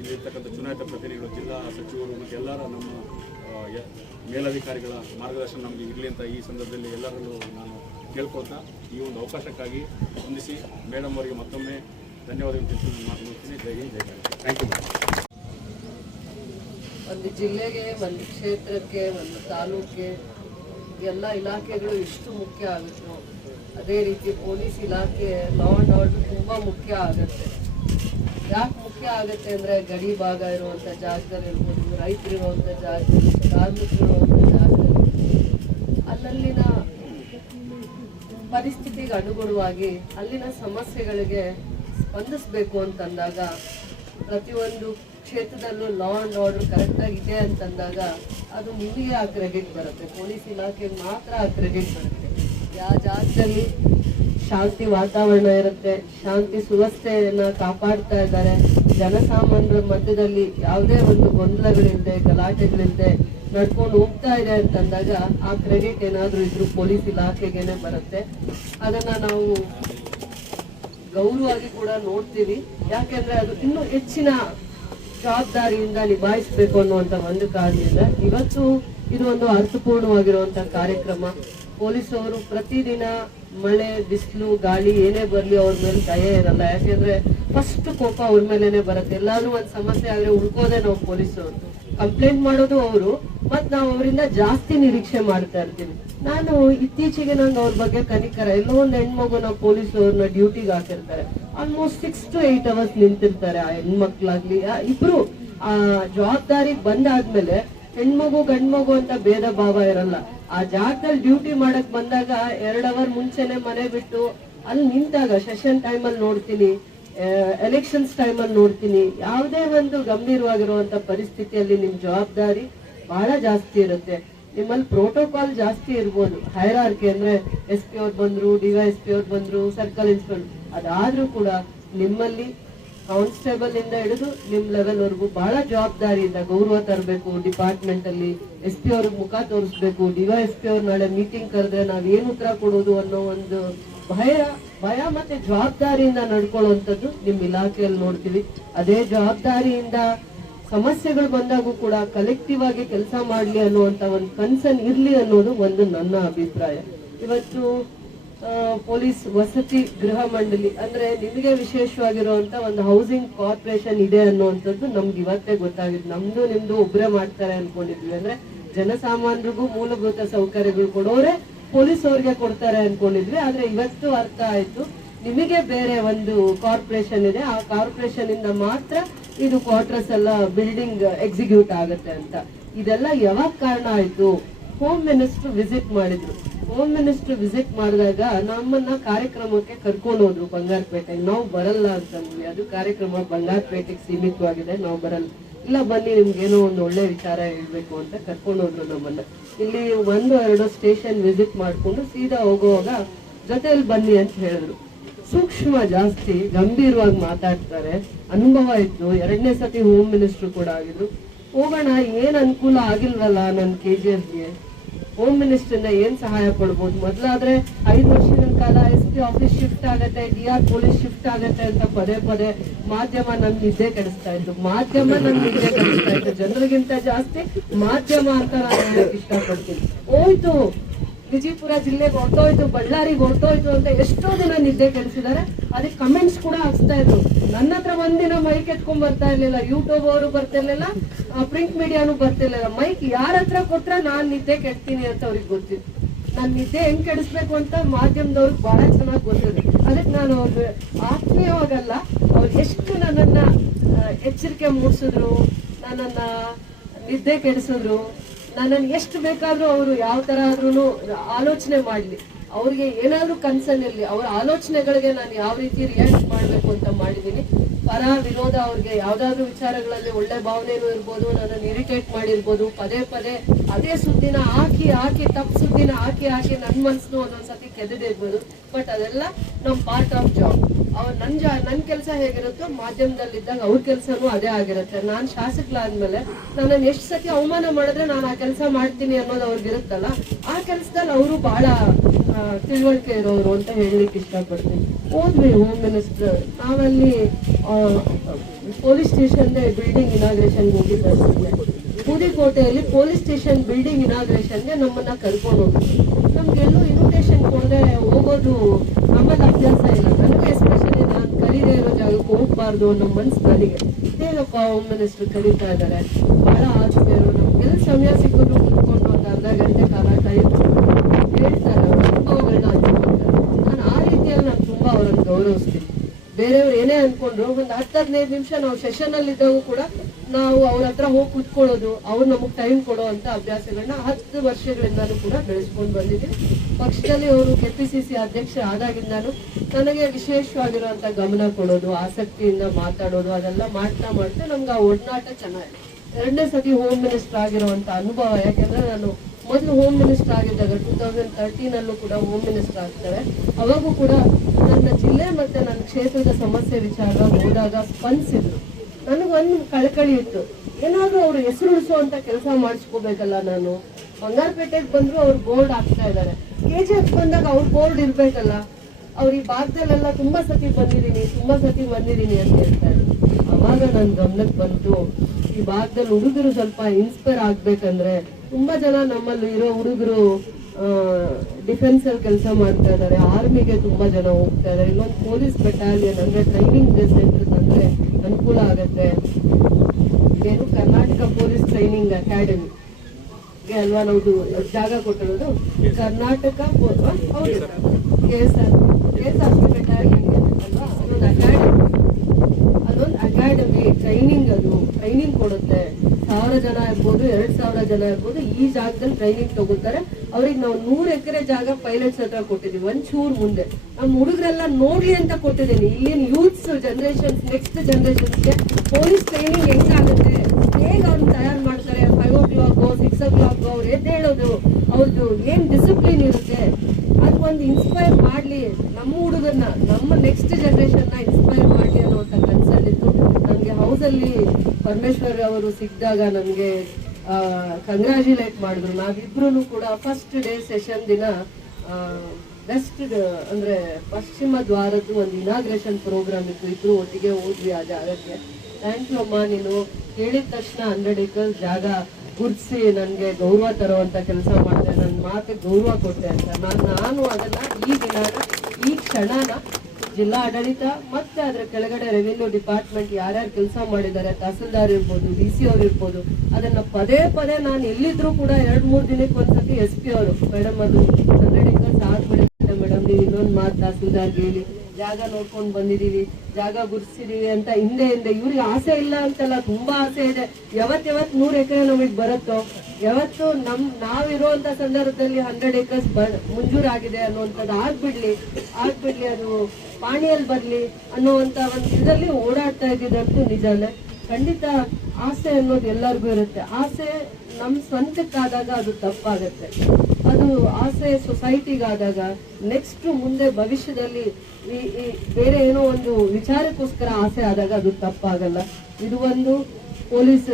ಇಲ್ಲಿರ್ತಕ್ಕಂಥ ಚುನಾಯಿತ ಪ್ರತಿನಿಧಿಗಳು, ಜಿಲ್ಲಾ ಸಚಿವರು ಮತ್ತು ಎಲ್ಲರ ನಮ್ಮ ಮೇಲಧಿಕಾರಿಗಳ ಮಾರ್ಗದರ್ಶನ ನಮಗೆ ಇರಲಿ ಅಂತ ಈ ಸಂದರ್ಭದಲ್ಲಿ ಎಲ್ಲರಲ್ಲೂ ನಾನು ಕೇಳ್ಕೊಳ್ತಾ ಈ ಒಂದು ಅವಕಾಶಕ್ಕಾಗಿ ಹೊಂದಿಸಿ ಮೇಡಮ್ ಅವರಿಗೆ ಮತ್ತೊಮ್ಮೆ ಧನ್ಯವಾದಗಳು ತಿಳಿಸಿ ಮಾತನಾಡ್ತೀನಿ. ಜೈ ಹಿಂದ್, ಜೈ ಕರ್ನಾಟಕ. Thank you madam. ಒಂದು ಜಿಲ್ಲೆಗೆ, ಒಂದು ಕ್ಷೇತ್ರಕ್ಕೆ, ಒಂದು ತಾಲೂಕಿಗೆ ಎಲ್ಲ ಇಲಾಖೆಗಳು ಎಷ್ಟು ಮುಖ್ಯ ಆಗುತ್ತೋ ಅದೇ ರೀತಿ ಪೊಲೀಸ್ ಇಲಾಖೆ ಲಾ ಆ್ಯಂಡ್ ಆರ್ಡರ್ ತುಂಬ ಮುಖ್ಯ ಆಗುತ್ತೆ. ಯಾಕೆ ಮುಖ್ಯ ಆಗುತ್ತೆ ಅಂದರೆ ಗಡಿ ಭಾಗ ಇರುವಂಥ ಜಾಗದಲ್ಲಿ ಇರ್ಬೋದು, ರೈತರಿರುವಂಥ ಜಾಗದಲ್ಲಿ, ಕಾರ್ಮಿಕರಿರುವಂಥ ಜಾಗದಲ್ಲಿ, ಅಲ್ಲಲ್ಲಿನ ಪರಿಸ್ಥಿತಿಗೆ ಅನುಗುಣವಾಗಿ ಅಲ್ಲಿನ ಸಮಸ್ಯೆಗಳಿಗೆ ಸ್ಪಂದಿಸಬೇಕು ಅಂತಂದಾಗ ಪ್ರತಿಯೊಂದು ಕ್ಷೇತ್ರದಲ್ಲೂ ಲಾ ಆ್ಯಂಡ್ ಆರ್ಡರ್ ಕರೆಕ್ಟಾಗಿ ಇದೆ ಅಂತಂದಾಗ ಅದು ನಿಮಗೆ ಆ ಕ್ರೆಡಿಟ್ ಬರುತ್ತೆ, ಪೊಲೀಸ್ ಇಲಾಖೆಗೆ ಮಾತ್ರ ಆ ಕ್ರೆಡಿಟ್ ಬರುತ್ತೆ. ಯಾವ ಜಾಗದಲ್ಲಿ ಶಾಂತಿ ವಾತಾವರಣ ಇರುತ್ತೆ, ಶಾಂತಿ ಸುವ್ಯವಸ್ಥೆಯನ್ನು ಕಾಪಾಡ್ತಾ ಇದ್ದಾರೆ, ಜನಸಾಮಾನ್ಯರ ಮಧ್ಯದಲ್ಲಿ ಯಾವುದೇ ಒಂದು ಗೊಂದಲಗಳಿಲ್ಲದೆ, ಗಲಾಟೆಗಳಿಲ್ಲದೆ ನಡ್ಕೊಂಡು ಹೋಗ್ತಾ ಇದೆ ಅಂತಂದಾಗ ಆ ಕ್ರೆಡಿಟ್ ಏನಾದರೂ ಇದ್ರೂ ಪೊಲೀಸ್ ಇಲಾಖೆಗೇನೆ ಬರುತ್ತೆ. ಅದನ್ನು ನಾವು ಗೌರವವಾಗಿ ಕೂಡ ನೋಡ್ತೀವಿ. ಯಾಕೆಂದ್ರೆ ಅದು ಇನ್ನೂ ಹೆಚ್ಚಿನ ಜವಾಬ್ದಾರಿಯಿಂದ ನಿಭಾಯಿಸಬೇಕು ಅನ್ನುವಂಥ ಒಂದು ಕಾರಣದಿಂದ ಇವತ್ತು ಇದು ಒಂದು ಅರ್ಥಪೂರ್ಣವಾಗಿರುವಂಥ ಕಾರ್ಯಕ್ರಮ. ಪೊಲೀಸವರು ಪ್ರತಿದಿನ ಮಳೆ, ಬಿಸಿಲು, ಗಾಳಿ ಏನೇ ಬರಲಿ ಅವ್ರ ಮೇಲೆ ದಯೆ ಇರಲ್ಲ. ಯಾಕೆಂದ್ರೆ ಫಸ್ಟ್ ಕೋಪ ಅವ್ರ ಮೇಲೇನೆ ಬರುತ್ತೆ. ಎಲ್ಲಾದ್ರೂ ಒಂದು ಸಮಸ್ಯೆ ಆದರೆ ಹುಡ್ಕೋದೆ ನಾವು ಪೊಲೀಸವರು, ಕಂಪ್ಲೇಂಟ್ ಮಾಡೋದು ಅವರು, ಮತ್ತು ನಾವು ಅವರಿಂದ ಜಾಸ್ತಿ ನಿರೀಕ್ಷೆ ಮಾಡ್ತಾ ಇರ್ತೀವಿ. ನಾನು ಇತ್ತೀಚೆಗೆ ನಂಗೆ ಅವ್ರ ಬಗ್ಗೆ ಕನಿಕರ, ಎಲ್ಲೋ ಒಂದು ಹೆಣ್ಮಗುನ ಪೊಲೀಸವ್ರನ್ನ ಡ್ಯೂಟಿಗೆ ಹಾಕಿರ್ತಾರೆ, ಆಲ್ಮೋಸ್ಟ್ 6 to 8 hours ನಿಂತಿರ್ತಾರೆ. ಆ ಹೆಣ್ಮಕ್ಳಾಗ್ಲಿ ಇಬ್ರು ಆ ಜವಾಬ್ದಾರಿ ಬಂದಾದ್ಮೇಲೆ ಹೆಣ್ಮಗು ಗಂಡ್ಮಗು ಅಂತ ಭೇದ ಭಾವ ಇರಲ್ಲ. ಆ ಜಾಗದಲ್ಲಿ ಡ್ಯೂಟಿ ಮಾಡಕ್ ಬಂದಾಗ 2 hour ಮುಂಚೆನೆ ಮನೆ ಬಿಟ್ಟು ಅಲ್ಲಿ ನಿಂತಾಗ ಸೆಷನ್ ಟೈಮಲ್ಲಿ ನೋಡ್ತೀನಿ, ಎಲೆಕ್ಷನ್ಸ್ ಟೈಮಲ್ಲಿ ನೋಡ್ತೀನಿ, ಯಾವುದೇ ಒಂದು ಗಂಭೀರವಾಗಿರುವಂತ ಪರಿಸ್ಥಿತಿಯಲ್ಲಿ ನಿಮ್ ಜವಾಬ್ದಾರಿ ಬಹಳ ಜಾಸ್ತಿ ಇರುತ್ತೆ. ನಿಮ್ಮಲ್ಲಿ ಪ್ರೋಟೋಕಾಲ್ ಜಾಸ್ತಿ ಇರ್ಬೋದು, ಹೈರಾರ್ಕಿ ಅಂದ್ರೆ SP ಅವ್ರು ಬಂದ್ರು, DYSP ಅವ್ರು ಬಂದ್ರು, ಸರ್ಕಲ್ ಇನ್ಸ್ಪೆಕ್ಟರ್, ಅದಾದ್ರೂ ಕೂಡ ನಿಮ್ಮಲ್ಲಿ ಕಾನ್ಸ್ಟೇಬಲ್ ಇಂದ ಹಿಡಿದು ನಿಮ್ ಲೆವೆಲ್ ವರ್ಗು ಬಹಳ ಜವಾಬ್ದಾರಿಯಿಂದ ಗೌರವ ತರಬೇಕು. ಡಿಪಾರ್ಟ್ಮೆಂಟ್ ಅಲ್ಲಿ SP ಅವ್ರಿಗೆ ಮುಖ ತೋರಿಸ್ಬೇಕು, DYSP ಅವ್ರು ನಾಳೆ ಮೀಟಿಂಗ್ ಕರೆದ್ರೆ ನಾವ್ ಏನ್ ಉತ್ತರ ಕೊಡೋದು ಅನ್ನೋ ಒಂದು ಭಯ ಮತ್ತೆ ಜವಾಬ್ದಾರಿಯಿಂದ ನಡ್ಕೊಳ್ಳುವಂಥದ್ದು ನಿಮ್ ಇಲಾಖೆಯಲ್ಲಿ ನೋಡ್ತೀವಿ. ಅದೇ ಜವಾಬ್ದಾರಿಯಿಂದ ಸಮಸ್ಯೆಗಳು ಬಂದಾಗೂ ಕೂಡ ಕಲೆಕ್ಟಿವ್ ಆಗಿ ಕೆಲಸ ಮಾಡ್ಲಿ ಅನ್ನುವಂತ ಒಂದು ಕನ್ಸರ್ನ್ ಇರ್ಲಿ ಅನ್ನೋದು ಒಂದು ನನ್ನ ಅಭಿಪ್ರಾಯ. ಇವತ್ತು ಪೊಲೀಸ್ ವಸತಿ ಗೃಹ ಮಂಡಳಿ ಅಂದ್ರೆ ನಿಮಗೆ ವಿಶೇಷವಾಗಿರುವಂತ ಒಂದು ಹೌಸಿಂಗ್ ಕಾರ್ಪೊರೇಷನ್ ಇದೆ ಅನ್ನುವಂಥದ್ದು ನಮ್ಗೆ ಇವತ್ತೇ ಗೊತ್ತಾಗಿದೆ. ನಮ್ದು ನಿಮ್ದು ಒಬ್ಬರೇ ಮಾಡ್ತಾರೆ ಅನ್ಕೊಂಡಿದ್ವಿ. ಅಂದ್ರೆ ಜನಸಾಮಾನ್ಯರಿಗೂ ಮೂಲಭೂತ ಸೌಕರ್ಯಗಳು ಕೊಡೋರೆ ಪೊಲೀಸ್ ಅವ್ರಿಗೆ ಕೊಡ್ತಾರೆ ಅನ್ಕೊಂಡಿದ್ವಿ. ಆದ್ರೆ ಇವತ್ತು ಅರ್ಥ ಆಯ್ತು ನಿಮಗೆ ಬೇರೆ ಒಂದು ಕಾರ್ಪೊರೇಷನ್ ಇದೆ, ಆ ಕಾರ್ಪೊರೇಷನ್ ಇಂದ ಮಾತ್ರ ಇದು ಕ್ವಾರ್ಟರ್ಸ್ ಎಲ್ಲ ಬಿಲ್ಡಿಂಗ್ ಎಕ್ಸಿಕ್ಯೂಟ್ ಆಗುತ್ತೆ ಅಂತ. ಇದೆಲ್ಲ ಯಾವಾಗ ಕಾರಣ ಆಯ್ತು? ಹೋಮ್ ಮಿನಿಸ್ಟರ್ ವಿಸಿಟ್ ಮಾಡಿದ್ರು. ಹೋಮ್ ಮಿನಿಸ್ಟರ್ ವಿಸಿಟ್ ಮಾಡಿದಾಗ ನಮ್ಮನ್ನ ಕಾರ್ಯಕ್ರಮಕ್ಕೆ ಕರ್ಕೊಂಡು ಹೋದ್ರು ಬಂಗಾರಪೇಟೆಗೆ. ನಾವು ಬರಲ್ಲ ಅಂತಂದ್ವಿ, ಅದು ಕಾರ್ಯಕ್ರಮ ಬಂಗಾರಪೇಟೆಗೆ ಸೀಮಿತವಾಗಿದೆ, ನಾವು ಬರಲ್ಲ. ಇಲ್ಲ ಬನ್ನಿ, ನಿಮ್ಗೇನೋ ಒಂದು ಒಳ್ಳೆ ವಿಚಾರ ಹೇಳ್ಬೇಕು ಅಂತ ಕರ್ಕೊಂಡು ಹೋದ್ರು ನಮ್ಮನ್ನ. ಇಲ್ಲಿ 1-2 ಸ್ಟೇಷನ್ ವಿಸಿಟ್ ಮಾಡ್ಕೊಂಡು ಸೀದಾ ಹೋಗುವಾಗ ಜೊತೆಯಲ್ಲಿ ಬನ್ನಿ ಅಂತ ಹೇಳಿದ್ರು. ಸೂಕ್ಷ್ಮ ಜಾಸ್ತಿ, ಗಂಭೀರವಾಗಿ ಮಾತಾಡ್ತಾರೆ, ಅನುಭವ ಇತ್ತು. 2ನೇ ಸತಿ ಹೋಮ್ ಮಿನಿಸ್ಟರ್ ಕೂಡ ಆಗಿದ್ರು. ಹೋಗೋಣ, ಏನ್ ಅನುಕೂಲ ಆಗಿಲ್ವಲ್ಲ ನನ್ನ KGFಗೆ, ಹೋಮ್ ಮಿನಿಸ್ಟರ್ನ ಏನ್ ಸಹಾಯ ಕೊಡ್ಬೋದು? ಮೊದ್ಲಾದ್ರೆ 5 ವರ್ಷಗಳ ಕಾಲ SP ಆಫೀಸ್ ಶಿಫ್ಟ್ ಆಗತ್ತೆ, DR ಪೊಲೀಸ್ ಶಿಫ್ಟ್ ಆಗತ್ತೆ ಅಂತ ಪದೇ ಪದೇ ಮಾಧ್ಯಮ ನನ್ ನಿದ್ದೆ ಕೆಡಿಸ್ತಾ ಇತ್ತು. ಮಾಧ್ಯಮ ನನ್ ನಿದ್ದೆ ಕೆಡಿಸ್ತಾ ಇತ್ತು. ಜನರಿಗಿಂತ ಜಾಸ್ತಿ ಮಾಧ್ಯಮ ಅಂತ ನಾನು ಹೇಳಕ್ ಇಷ್ಟಪಡ್ತೀನಿ. ಹೋಯ್ತು, ವಿಜಯಪುರ ಜಿಲ್ಲೆಗೆ ಹೊರಟೋಯ್ತು, ಬಳ್ಳಾರಿಗೆ ಹೊರಟೋಯ್ತು ಅಂತ ಎಷ್ಟೋ ದಿನ ನಿದ್ದೆ ಕೆಡಿಸಿದ್ದಾರೆ. ಅದಕ್ಕೆ ಕಮೆಂಟ್ಸ್ ಕೂಡ ಹಾಕ್ಸ್ತಾ ಇದ್ರು. ನನ್ನ ಹತ್ರ ಒಂದಿನ ಮೈಕ್ ಎತ್ಕೊಂಡ್ ಬರ್ತಾ ಇರ್ಲಿಲ್ಲ, ಯೂಟ್ಯೂಬ್ ಅವರು ಬರ್ತಿರ್ಲಿಲ್ಲ, ಪ್ರಿಂಟ್ ಮೀಡಿಯಾನು ಬರ್ತಿರ್ಲಿಲ್ಲ. ಮೈಕ್ ಯಾರ ಹತ್ರ ಕೊಟ್ರೆ ನಾನ್ ನಿದ್ದೆ ಕೆಡ್ತೀನಿ ಅಂತ ಅವ್ರಿಗೆ ಗೊತ್ತಿತ್ತು. ನಾನ್ ನಿದ್ದೆ ಹೆಂಗ್ ಕೆಡಿಸ್ಬೇಕು ಅಂತ ಮಾಧ್ಯಮದವ್ರಿಗೆ ಬಹಳ ಚೆನ್ನಾಗಿ ಗೊತ್ತಿದೆ. ಅದಕ್ಕೆ ನಾನು ಅವ್ರಿಗೆ ಆತ್ಮೀಯವಾಗಲ್ಲ, ಅವ್ರು ಎಷ್ಟು ನನ್ನನ್ನ ಎಚ್ಚರಿಕೆ ಮೂಡಿಸಿದ್ರು, ನನ್ನನ್ನ ನಿದ್ದೆ ಕೆಡಿಸಿದ್ರು, ನನ್ನನ್ನು ಎಷ್ಟು ಬೇಕಾದ್ರೂ ಅವರು ಯಾವ ತರ ಆದ್ರೂ ಆಲೋಚನೆ ಮಾಡ್ಲಿ, ಅವ್ರಿಗೆ ಏನಾದ್ರೂ ಕನ್ಸರ್ನ್ ಇರ್ಲಿ, ಅವ್ರ ಆಲೋಚನೆಗಳಿಗೆ ನಾನು ಯಾವ ರೀತಿ ರಿಯಾಕ್ಟ್ ಮಾಡ್ಬೇಕು ಅಂತ ಮಾಡಿದೀನಿ. ಪರ ವಿರೋಧ ಅವ್ರಿಗೆ ಯಾವ್ದಾದ್ರು ವಿಚಾರಗಳಲ್ಲಿ ಒಳ್ಳೆ ಭಾವನೆನೂ ಇರ್ಬೋದು, ನನ್ನನ್ನು ಇರಿಟೇಟ್ ಮಾಡಿರ್ಬೋದು, ಪದೇ ಪದೇ ಅದೇ ಸುದ್ದಿನ ಹಾಕಿ ತಪ್ಪು ಸುದ್ದಿನ ಹಾಕಿ ನನ್ನ ಮನ್ಸನ್ನು ಒಂದೊಂದ್ಸತಿ ಕೆದಡಿರ್ಬೋದು. ಬಟ್ ಅದೆಲ್ಲ ನಮ್ ಪಾರ್ಟ್ ಆಫ್ ಜಾಬ್. ಅವ್ರು ನನ್ ಕೆಲಸ ಹೇಗಿರುತ್ತೋ ಮಾಧ್ಯಮದಲ್ಲಿದ್ದಾಗ ಅವ್ರ ಕೆಲ್ಸನೂ ಅದೇ ಆಗಿರುತ್ತೆ. ನಾನ್ ಶಾಸಕಲಾದ್ಮೇಲೆ ನನ್ನನ್ನು ಎಷ್ಟು ಸತಿ ಅವಮಾನ ಮಾಡಿದ್ರೆ ನಾನು ಆ ಕೆಲಸ ಮಾಡ್ತೀನಿ ಅನ್ನೋದು ಅವ್ರಿಗಿರುತ್ತಲ್ಲ, ಆ ಕೆಲ್ಸದಲ್ಲಿ ಅವರು ಬಹಳ ತಿಳುವಳಿಕೆ ಇರೋರು ಅಂತ ಹೇಳಲಿಕ್ಕೆ ಇಷ್ಟಪಡ್ತೀನಿ. ಹೋದ್ವಿ ಹೋಮ್ ಮಿನಿಸ್ಟರ್, ನಾವಲ್ಲಿ ಪೊಲೀಸ್ ಸ್ಟೇಷನ್ ಬಿಲ್ಡಿಂಗ್ ಇನಾಗ್ರೇಷನ್ ಹೋಗಿದ್ದೆ. ಬೂದಿಕೋಟೆಯಲ್ಲಿ ಪೊಲೀಸ್ ಸ್ಟೇಷನ್ ಬಿಲ್ಡಿಂಗ್ ಇನಾಗ್ರೇಷನ್ಗೆ ನಮ್ಮನ್ನ ಕರ್ಕೊಂಡು ಹೋಗಿದ್ವಿ. ನಮ್ಗೆಲ್ಲೂ ಇನ್ವಿಟೇಷನ್ ಕೊಡದೆ ಹೋಗೋದು ನಮ್ಮಲ್ಲಿ ಅಭ್ಯಾಸ ಇಲ್ಲ. ನನಗೆ ಎಸ್ಪೆಷಲಿ ನಾನು ಕರೀದೇ ಇರೋ ಜಾಗಕ್ಕೆ ಹೋಗ್ಬಾರ್ದು ಅನ್ನೋ ಮನ್ಸು ನನಗೆ. ಏನಪ್ಪ ಹೋಮ್ ಮಿನಿಸ್ಟರ್ ಕರೀತಾ ಇದ್ದಾರೆ, ಬಹಳ ಆತ್ಮೀಯರು, ನಮ್ಗೆಲ್ಲ ಸಮಯ ಸಿಕ್ಕಿದ್ರು ಕುತ್ಕೊಂಡು ಒಂದು ಅರ್ಧ ಗಂಟೆ ಕಾಲ ಟೈಮ್ ಹೇಳ್ತಾರೆ, ಅನುಭವಗಳನ್ನ ಹಂಚ್ಕೊಳ್ತಾರೆ. ನಾನು ಆ ರೀತಿಯಲ್ಲಿ ನಾನು ತುಂಬಾ ಅವರನ್ನು ಗೌರವಿಸ್ತೀನಿ. ಬೇರೆಯವ್ರು ಏನೇ ಅನ್ಕೊಂಡ್ರು ಒಂದು 10-15 ನಿಮಿಷ ನಾವು ಸೆಷನ್ ಅಲ್ಲಿ ಇದ್ದಾಗ ಕೂಡ ನಾವು ಅವ್ರ ಹತ್ರ ಹೋಗಿ ಕುತ್ಕೊಳ್ಳೋದು, ಅವ್ರು ನಮಗ್ ಟೈಮ್ ಕೊಡೋ ಅಂತ ಅಭ್ಯಾಸಗಳನ್ನ 10 ವರ್ಷಗಳಿಂದಾನು ಕೂಡ ಬೆಳೆಸ್ಕೊಂಡು ಬಂದಿದ್ದೀವಿ. ಪಕ್ಷದಲ್ಲಿ ಅವರು KPCC ಅಧ್ಯಕ್ಷ ಆದಾಗಿಂದಾನು ನನಗೆ ವಿಶೇಷವಾಗಿರುವಂತ ಗಮನ ಕೊಡೋದು, ಆಸಕ್ತಿಯಿಂದ ಮಾತಾಡೋದು, ಅದೆಲ್ಲ ಮಾಡ್ತಾ ನಮ್ಗೆ ಆ ಒಡನಾಟ ಚೆನ್ನಾಗಿದೆ. 2ನೇ ಸತಿ ಹೋಮ್ ಮಿನಿಸ್ಟರ್ ಆಗಿರುವಂತ ಅನುಭವ. ಯಾಕೆಂದ್ರೆ ನಾನು ಮೊದಲು ಹೋಮ್ ಮಿನಿಸ್ಟರ್ ಆಗಿದ್ದಾಗ 2013 ಕೂಡ ಹೋಮ್ ಮಿನಿಸ್ಟರ್ ಆಗ್ತಾರೆ. ಅವಾಗೂ ಕೂಡ ನನ್ನ ಜಿಲ್ಲೆ ಮತ್ತೆ ನನ್ನ ಕ್ಷೇತ್ರದ ಸಮಸ್ಯೆ ವಿಚಾರ ಹೋದಾಗ ಸ್ಪಂದಿಸಿದ್ರು. ನನಗೊಂದು ಕಳಕಳಿ ಇತ್ತು, ಏನಾದ್ರೂ ಅವ್ರು ಹೆಸರು ಉಳಿಸುವಂತ ಕೆಲಸ ಮಾಡಿಸ್ಕೋಬೇಕಲ್ಲ. ನಾನು ಬಂಗಾರಪೇಟೆಗೆ ಬಂದ್ರು ಅವ್ರು ಬೋರ್ಡ್ ಹಾಕ್ತಾ ಇದ್ದಾರೆ, KGF ಬಂದಾಗ ಅವ್ರ ಬೋರ್ಡ್ ಇರ್ಬೇಕಲ್ಲ. ಅವ್ರ ಈ ಭಾಗದಲ್ಲೆಲ್ಲ ತುಂಬಾ ಸತಿ ಬಂದಿದ್ದೀನಿ ಅಂತ ಹೇಳ್ತಾ ಇದ್ರು. ಅವಾಗ ನನ್ ಗಮನಕ್ಕೆ ಬಂತು, ಈ ಭಾಗದಲ್ಲಿ ಹುಡುಗರು ಸ್ವಲ್ಪ ಇನ್ಸ್ಪೈರ್ ಆಗ್ಬೇಕಂದ್ರೆ ತುಂಬಾ ಜನ ನಮ್ಮಲ್ಲಿ ಇರೋ ಹುಡುಗರು ಡಿಫೆನ್ಸ್ ಅಲ್ಲಿ ಕೆಲಸ ಮಾಡ್ತಾ ಇದಾರೆ, ಆರ್ಮಿಗೆ ತುಂಬಾ ಜನ ಹೋಗ್ತಾ ಇದಾರೆ. ಇಲ್ಲೊಂದು ಪೊಲೀಸ್ ಬೆಟಾಲಿಯನ್ ಅಂದ್ರೆ ಟ್ರೈನಿಂಗ್ ಸೆಂಟರ್ ತಂದ್ರೆ ಅನುಕೂಲ ಆಗತ್ತೆ. ಏನು ಕರ್ನಾಟಕ ಪೊಲೀಸ್ ಟ್ರೈನಿಂಗ್ ಅಕಾಡೆಮಿ ಅಲ್ವಾ ನಾವು ಜಾಗ ಕೊಟ್ಟಿರೋದು? ಕರ್ನಾಟಕ KSRP ಬೆಟಾಲಿಯನ್ ಅಲ್ವಾ, ಅದೊಂದು ಅಕಾಡೆಮಿ ಟ್ರೈನಿಂಗ್ ಕೊಡುತ್ತೆ. 1000 ಜನ ಇರ್ಬೋದು, 2000 ಜನ ಇರ್ಬೋದು, ಈ ಜಾಗದಲ್ಲಿ ಟ್ರೈನಿಂಗ್ ತಗೋತಾರೆ. ಅವ್ರಿಗೆ ನಾವು 100 ಎಕರೆ ಜಾಗ ಪೈಲಟ್ಸ್ ಹತ್ರ ಕೊಟ್ಟಿದೀವಿ. ಒಂಚೂರು ಮುಂದೆ ನಮ್ಮ ಹುಡುಗರೆಲ್ಲ ನೋಡ್ಲಿ ಅಂತ ಕೊಟ್ಟಿದ್ದೀನಿ. ಇಲ್ಲಿನ ಯೂತ್ಸ್ ಜನರೇಷನ್, ನೆಕ್ಸ್ಟ್ ಜನರೇಷನ್ಸ್ಗೆ ಪೊಲೀಸ್ ಟ್ರೈನಿಂಗ್ ಹೆಂಗಾಗುತ್ತೆ, ಹೇಗೆ ಅವ್ರನ್ನ ತಯಾರು ಮಾಡ್ತಾರೆ, 5 o'clock 6 o'clock ಅವ್ರು ಎದ್ದೇಳೋದು, ಅವ್ರದ್ದು ಏನ್ ಡಿಸಿಪ್ಲಿನ್ ಇರುತ್ತೆ, ಅದು ಒಂದು ಇನ್ಸ್ಪೈರ್ ಮಾಡ್ಲಿ ನಮ್ಮ ಹುಡುಗರನ್ನ, ನಮ್ಮ ನೆಕ್ಸ್ಟ್ ಜನರೇಷನ್ ನ ಇನ್ಸ್ಪೈರ್ ಮಾಡ್ಲಿ ಅನ್ನುವಂತ ಕನ್ಸಲ್ಲಿತ್ತು. ನಮ್ಗೆ ಹೌಸಲ್ಲಿ ಪರಮೇಶ್ವರ್ ಅವರು ಸಿಕ್ಕಿದಾಗ ನನ್ಗೆ ಕಂಗ್ರಾಚ್ಯುಲೇಟ್ ಮಾಡಿದ್ರು. ನಾವಿಬ್ರು ಕೂಡ ಫಸ್ಟ್ ಡೇ ಸೆಷನ್ ದಿನ ವೆಸ್ಟ್ ಅಂದ್ರೆ ಪಶ್ಚಿಮ ದ್ವಾರದ್ದು ಒಂದು ಇನಾಗ್ರೇಷನ್ ಪ್ರೋಗ್ರಾಮ್ ಇತ್ತು. ಇಬ್ರು ಒಟ್ಟಿಗೆ ಹೋದ್ವಿ ಆ ಜಾಗಕ್ಕೆ. ಥ್ಯಾಂಕ್ ಯು ಅಮ್ಮ, ನೀನು ಹೇಳಿದ ತಕ್ಷಣ 100 acres ಜಾಗ ಗುರ್ತಿಸಿ ನನ್ಗೆ ಗೌರವ ತರುವಂತ ಕೆಲಸ ಮಾಡಿದೆ, ನನ್ನ ಮಾತಿಗೆ ಗೌರವ ಕೊಟ್ಟೆ ಅಂತ. ನಾನು ಅದನ್ನ ಈ ದಿನಾನ, ಈ ಕ್ಷಣನ ಜಿಲ್ಲಾ ಆಡಳಿತ ಮತ್ತೆ ಅದ್ರ ಕೆಳಗಡೆ ರೆವಿನ್ಯೂ ಡಿಪಾರ್ಟ್ಮೆಂಟ್ ಯಾರ್ಯಾರು ಕೆಲಸ ಮಾಡಿದ್ದಾರೆ, ತಹಸೀಲ್ದಾರ್ ಇರ್ಬೋದು, DC ಅವ್ರು ಇರ್ಬೋದು, ಅದನ್ನ ಪದೇ ನಾನು ಎಲ್ಲಿದ್ರು ಕೂಡ 2-3 ದಿನಕ್ಕೆ ಒಂದ್ಸತಿ SP ಅವರು, ಮೇಡಮ್ ಅದು 100 acres ಆದ್ಬಿಡುತ್ತೆ ಮೇಡಮ್, ನೀವು ಇನ್ನೊಂದು ಮಾತು ತಹಸೀಲ್ದಾರ್ಗೆ ಹೇಳಿ, ಜಾಗ ನೋಡ್ಕೊಂಡು ಬಂದಿದೀವಿ, ಜಾಗ ಗುರ್ಸಿದೀವಿ ಅಂತ ಹಿಂದೆ ಇವ್ರಿಗೆ ಆಸೆ ಇಲ್ಲ ಅಂತಲ್ಲ, ತುಂಬಾ ಆಸೆ ಇದೆ. ಯಾವತ್ 100 ಎಕರೆ ನಮಗ್ ಬರುತ್ತೋ, ಯಾವತ್ತು ನಾವಿರುವಂತ ಸಂದರ್ಭದಲ್ಲಿ 100 acres ಮಂಜೂರಾಗಿದೆ ಅನ್ನುವಂಥದ್ದು ಆಗ್ಬಿಡ್ಲಿ, ಅದು ಪಾಣಿಯಲ್ಲಿ ಬರ್ಲಿ ಅನ್ನುವಂತ ಒಂದು ಇದರಲ್ಲಿ ಓಡಾಡ್ತಾ ಇದ್ದಿದ್ದಂತೂ ನಿಜಾನೇ. ಖಂಡಿತ ಆಸೆ ಅನ್ನೋದು ಎಲ್ಲರಿಗೂ ಇರುತ್ತೆ. ಆಸೆ ನಮ್ ಸ್ವಂತಕ್ಕಾದಾಗ ಅದು ತಪ್ಪಾಗತ್ತೆ. ಅದು ಆಸೆ ಸೊಸೈಟಿಗಾದಾಗ ನೆಕ್ಸ್ಟ್ ಮುಂದೆ ಭವಿಷ್ಯದಲ್ಲಿ ಈ ಬೇರೆ ಏನೋ ಒಂದು ವಿಚಾರಕ್ಕೋಸ್ಕರ ಆಸೆ ಆದಾಗ ಅದು ತಪ್ಪಾಗಲ್ಲ. ಇದು ಒಂದು ಪೊಲೀಸ್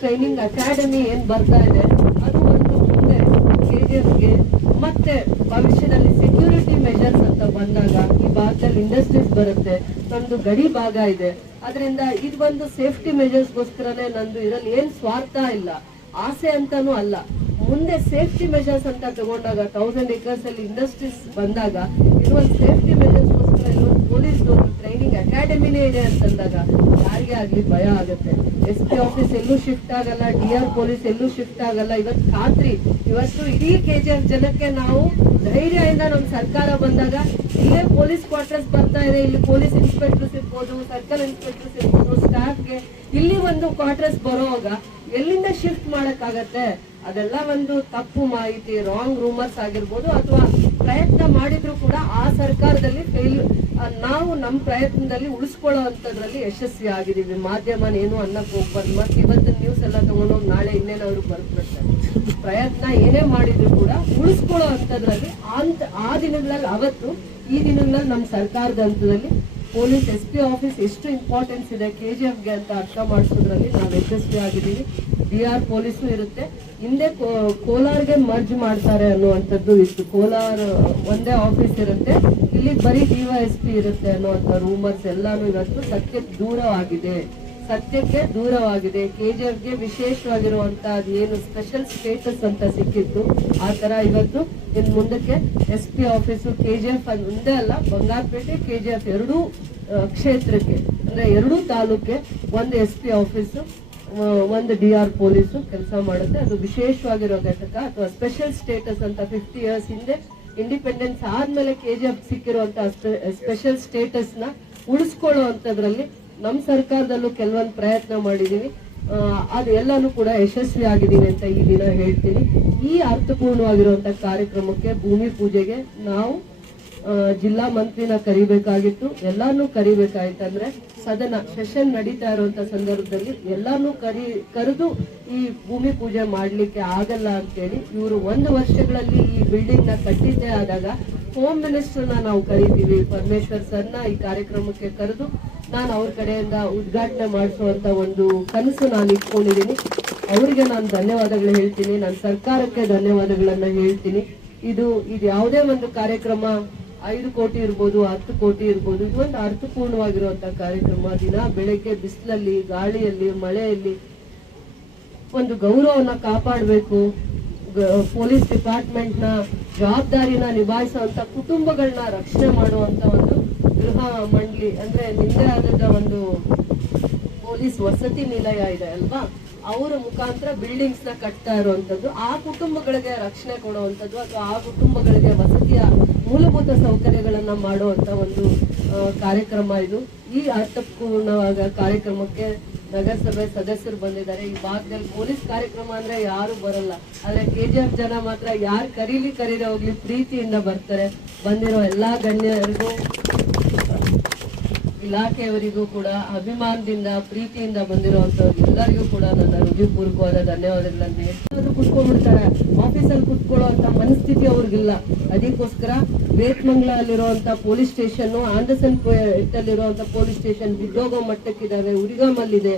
ಟ್ರೈನಿಂಗ್ ಅಕಾಡೆಮಿ ಏನ್ ಬರ್ತಾ ಇದೆ, ಅದು ಒಂದು ಮುಂದೆ KGFಗೆ ಮತ್ತೆ ಭವಿಷ್ಯದಲ್ಲಿ ಸೆಕ್ಯೂರಿಟಿ ಮೆಜರ್ಸ್ ಅಂತ ಬಂದಾಗ ಈ ಭಾಗದಲ್ಲಿ ಇಂಡಸ್ಟ್ರೀಸ್ ಬರುತ್ತೆ, ನಮ್ದು ಗಡಿ ಭಾಗ ಇದೆ, ಅದರಿಂದ ಇದು ಒಂದು ಸೇಫ್ಟಿ ಮೆಜರ್ಸ್ಗೋಸ್ಕರನೇ ನಂದು. ಇದರಲ್ಲಿ ಏನ್ ಸ್ವಾರ್ಥ ಇಲ್ಲ, ಆಸೆ ಅಂತಾನೂ ಅಲ್ಲ. ಮುಂದೆ ಸೇಫ್ಟಿ ಮೆಜರ್ಸ್ ಅಂತ ತಗೊಂಡಾಗ 1000 acres ಅಲ್ಲಿ ಇಂಡಸ್ಟ್ರೀಸ್ ಬಂದಾಗ ಇದು ಒಂದು ಸೇಫ್ಟಿ ಮೆಜರ್ಸ್ಗೋಸ್ಕರ ಇಲ್ಲೊಂದು ಪೊಲೀಸ್ ಟ್ರೈನಿಂಗ್ ಅಕಾಡೆಮಿನೇ ಇದೆ ಅಂತಂದಾಗ ಯಾರಿಗೆ ಆಗ್ಲಿ ಭಯ ಆಗುತ್ತೆ. SP ಆಫೀಸ್ ಎಲ್ಲೂ ಶಿಫ್ಟ್ ಆಗಲ್ಲ, DR ಪೊಲೀಸ್ ಎಲ್ಲೂ ಶಿಫ್ಟ್ ಆಗಲ್ಲ. ಇವತ್ತು ಖಾತ್ರಿ, ಇವತ್ತು ಇಡೀ KGF ಜನಕ್ಕೆ ನಾವು ಧೈರ್ಯದಿಂದ ನಮ್ ಸರ್ಕಾರ ಬಂದಾಗ ಇಲ್ಲೇ ಪೊಲೀಸ್ ಕ್ವಾರ್ಟರ್ಸ್ ಬರ್ತಾ ಇದೆ, ಇಲ್ಲಿ ಪೊಲೀಸ್ ಇನ್ಸ್ಪೆಕ್ಟರ್ಸ್ ಇರ್ಬೋದು, ಸರ್ಕಲ್ ಇನ್ಸ್ಪೆಕ್ಟರ್ಸ್ ಇರ್ಬೋದು, ಸ್ಟಾಫ್ಗೆ ಇಲ್ಲಿ ಒಂದು ಕ್ವಾರ್ಟರ್ಸ್ ಬರೋವಾಗ ಎಲ್ಲಿಂದ ಶಿಫ್ಟ್ ಮಾಡಕ್ಕಾಗತ್ತೆ? ಅದೆಲ್ಲ ಒಂದು ತಪ್ಪು ಮಾಹಿತಿ, ರಾಂಗ್ ರೂಮರ್ಸ್ ಆಗಿರ್ಬೋದು, ಅಥವಾ ಪ್ರಯತ್ನ ಮಾಡಿದ್ರು ಕೂಡ ಆ ಸರ್ಕಾರದಲ್ಲಿ ನಾವು ನಮ್ಮ ಪ್ರಯತ್ನದಲ್ಲಿ ಉಳಿಸ್ಕೊಳ್ಳೋ ಅಂತದ್ರಲ್ಲಿ ಯಶಸ್ವಿ ಆಗಿದೀವಿ. ಮಾಧ್ಯಮ ಏನು ಅನ್ನಕ್ ಹೋಗ್ಬಾರ್ದು, ಮತ್ತೆ ಇವತ್ತಿನ ನ್ಯೂಸ್ ಎಲ್ಲ ತಗೊಂಡೋಗಿ ನಾಳೆ ಇನ್ನೇನಾದ್ರು ಬರ್ಬಿಡ್ತಾರೆ. ಪ್ರಯತ್ನ ಏನೇ ಮಾಡಿದ್ರು ಕೂಡ ಉಳಿಸ್ಕೊಳ್ಳೋ ಅಂತದ್ರಲ್ಲಿ ಆ ದಿನಗಳಲ್ಲಿ ಅವತ್ತು ಈ ದಿನಗಳಲ್ಲಿ ನಮ್ಮ ಸರ್ಕಾರದ ಹಂತದಲ್ಲಿ ಪೊಲೀಸ್ SP ಆಫೀಸ್ ಎಷ್ಟು ಇಂಪಾರ್ಟೆನ್ಸ್ ಇದೆ KGFಗೆ ಅಂತ ಅರ್ಥ ಮಾಡಿಸೋದ್ರಲ್ಲಿ ನಾವು ಯಶಸ್ವಿ ಆಗಿದ್ದೀವಿ. DR ಪೊಲೀಸು ಇರುತ್ತೆ, ಹಿಂದೆ ಕೋಲಾರ್ಗೆ ಮರ್ಜ್ ಮಾಡ್ತಾರೆ ಅನ್ನುವಂಥದ್ದು ಇತ್ತು. ಕೋಲಾರ ಒಂದೇ ಆಫೀಸ್ ಇರುತ್ತೆ, ಇಲ್ಲಿ ಬರೀ DYSP ಇರುತ್ತೆ ಅನ್ನುವಂಥ ರೂಮರ್ಸ್ ಎಲ್ಲಾನು ಇವತ್ತು ಸತ್ಯಕ್ಕೆ ದೂರವಾಗಿದೆ. KGFಗೆ ವಿಶೇಷವಾಗಿರುವಂತಹ ಏನು ಸ್ಪೆಷಲ್ ಸ್ಟೇಟಸ್ ಅಂತ ಸಿಕ್ಕಿತ್ತು, ಆ ತರ ಇವತ್ತು ಇನ್ ಮುಂದಕ್ಕೆ SP ಆಫೀಸು KGF ಒಂದೇ ಅಲ್ಲ, ಬಂಗಾರಪೇಟೆ KGF ಎರಡೂ ಕ್ಷೇತ್ರಕ್ಕೆ ಅಂದ್ರೆ ಎರಡೂ ತಾಲೂಕೆ ಒಂದು SP ಆಫೀಸು, ಒಂದು DR ಪೊಲೀಸು ಕೆಲಸ ಮಾಡುತ್ತೆ. ಅದು ವಿಶೇಷವಾಗಿರೋ ಘಟಕ ಅಥವಾ ಸ್ಪೆಷಲ್ ಸ್ಟೇಟಸ್ ಅಂತ 50 years ಹಿಂದೆ ಇಂಡಿಪೆಂಡೆನ್ಸ್ ಆದ್ಮೇಲೆ KGF ಸಿಕ್ಕಿರುವಂತಹ ಸ್ಪೆಷಲ್ ಸ್ಟೇಟಸ್ ನ ಉಳಿಸ್ಕೊಳ್ಳುವಂತದ್ರಲ್ಲಿ ನಮ್ಮ ಸರ್ಕಾರದಲ್ಲೂ ಕೆಲವೊಂದು ಪ್ರಯತ್ನ ಮಾಡಿದೀವಿ. ಅದು ಎಲ್ಲಾನು ಕೂಡ ಯಶಸ್ವಿ ಆಗಿದೀವಿ ಅಂತ ಈ ದಿನ ಹೇಳ್ತೀನಿ. ಈ ಅರ್ಥಪೂರ್ಣವಾಗಿರುವಂತಹ ಕಾರ್ಯಕ್ರಮಕ್ಕೆ ಭೂಮಿ ಪೂಜೆಗೆ ನಾವು ಜಿಲ್ಲಾ ಮಂತ್ರಿನ ಕರಿಬೇಕಾಗಿತ್ತು, ಎಲ್ಲಾನು ಕರಿಬೇಕಾಯ್ತಂದ್ರೆ ಸದನ ಸೆಷನ್ ನಡೀತಾ ಇರುವಂತ ಸಂದರ್ಭದಲ್ಲಿ ಎಲ್ಲಾನು ಕರೆದು ಈ ಭೂಮಿ ಪೂಜೆ ಮಾಡ್ಲಿಕ್ಕೆ ಆಗಲ್ಲ ಅಂತೇಳಿ ಇವರು 1 ವರ್ಷಗಳಲ್ಲಿ ಈ ಬಿಲ್ಡಿಂಗ್ ನ ಕಟ್ಟಿದ್ದೇ ಆದಾಗ ಹೋಮ್ ಮಿನಿಸ್ಟರ್ನ ನಾವು ಕರಿತೀವಿ, ಪರಮೇಶ್ವರ್ ಸರ್ನ ಈ ಕಾರ್ಯಕ್ರಮಕ್ಕೆ ಕರೆದು ನಾನು ಅವ್ರ ಕಡೆಯಿಂದ ಉದ್ಘಾಟನೆ ಮಾಡಿಸುವಂತ ಒಂದು ಕನಸು ನಾನು ಇಟ್ಕೊಂಡಿದ್ದೀನಿ. ಅವರಿಗೆ ನಾನು ಧನ್ಯವಾದಗಳು ಹೇಳ್ತೀನಿ, ನನ್ನ ಸರ್ಕಾರಕ್ಕೆ ಧನ್ಯವಾದಗಳನ್ನ ಹೇಳ್ತೀನಿ. ಇದು ಯಾವುದೇ ಒಂದು ಕಾರ್ಯಕ್ರಮ 5 ಕೋಟಿ ಇರ್ಬೋದು, 10 ಕೋಟಿ ಇರ್ಬೋದು, ಇದು ಒಂದು ಅರ್ಥಪೂರ್ಣವಾಗಿರುವಂತಹ ಕಾರ್ಯಕ್ರಮ. ದಿನ ಬೆಳಗ್ಗೆ ಬಿಸಿಲಲ್ಲಿ, ಗಾಳಿಯಲ್ಲಿ, ಮಳೆಯಲ್ಲಿ ಒಂದು ಗೌರವನ ಕಾಪಾಡಬೇಕು. ಪೊಲೀಸ್ ಡಿಪಾರ್ಟ್ಮೆಂಟ್ ನ ಜವಾಬ್ದಾರಿನ ನಿಭಾಯಿಸುವಂತ ಕುಟುಂಬಗಳನ್ನ ರಕ್ಷಣೆ ಮಾಡುವಂತ ಒಂದು ಗೃಹ ಮಂಡಳಿ ಅಂದ್ರೆ ನಿಂದೆ ಆದ ಒಂದು ಪೊಲೀಸ್ ವಸತಿ ನಿಲಯ ಇದೆ ಅಲ್ವಾ, ಅವರ ಮುಖಾಂತರ ಬಿಲ್ಡಿಂಗ್ಸ್ ನ ಕಟ್ತಾ ಇರುವಂತದ್ದು, ಆ ಕುಟುಂಬಗಳಿಗೆ ರಕ್ಷಣೆ ಕೊಡುವಂತದ್ದು ಅಥವಾ ಆ ಕುಟುಂಬಗಳಿಗೆ ವಸತಿಯ ಮೂಲಭೂತ ಸೌಕರ್ಯಗಳನ್ನ ಮಾಡುವಂತ ಒಂದು ಕಾರ್ಯಕ್ರಮ ಇದು. ಈ ಅರ್ಥಪೂರ್ಣವಾದ ಕಾರ್ಯಕ್ರಮಕ್ಕೆ ನಗರಸಭೆ ಸದಸ್ಯರು ಬಂದಿದ್ದಾರೆ. ಈ ಭಾಗದಲ್ಲಿ ಪೊಲೀಸ್ ಕಾರ್ಯಕ್ರಮ ಅಂದ್ರೆ ಯಾರು ಬರಲ್ಲ, ಆದ್ರೆ KGF ಜನ ಮಾತ್ರ ಯಾರು ಕರೀಲಿ ಹೋಗ್ಲಿ ಪ್ರೀತಿಯಿಂದ ಬರ್ತಾರೆ. ಬಂದಿರೋ ಎಲ್ಲಾ ಗಣ್ಯರಿಗೂ, ಇಲಾಖೆಯವರಿಗೂ ಕೂಡ ಅಭಿಮಾನದಿಂದ ಪ್ರೀತಿಯಿಂದ ಬಂದಿರುವಂತವ್ರು ಎಲ್ಲರಿಗೂ ಕೂಡ ನನ್ನ ಹೃದಯಪೂರ್ವಕವಾದ ಧನ್ಯವಾದಗಳನ್ನ. ಎಲ್ಲರೂ ಕುತ್ಕೊಂಡ್ಬಿಡ್ತಾರೆ, ಆಫೀಸಲ್ಲಿ ಕುತ್ಕೊಳ್ಳುವಂತ ಮನಸ್ಥಿತಿ ಅವ್ರಿಗಿಲ್ಲ. ಅದಕ್ಕೋಸ್ಕರ ಬೇತ್ಮಂಗ್ಲ ಅಲ್ಲಿರುವಂತ ಪೊಲೀಸ್ ಸ್ಟೇಷನ್, ಆಂಡರ್ಸನ್ ಪೇಟಲ್ಲಿರುವಂತ ಪೊಲೀಸ್ ಸ್ಟೇಷನ್ ಬಿದ್ದೋಗೋ ಮಟ್ಟಕ್ಕಿದ್ದಾವೆ, ಉರಿಗಾಮಲ್ಲಿದೆ,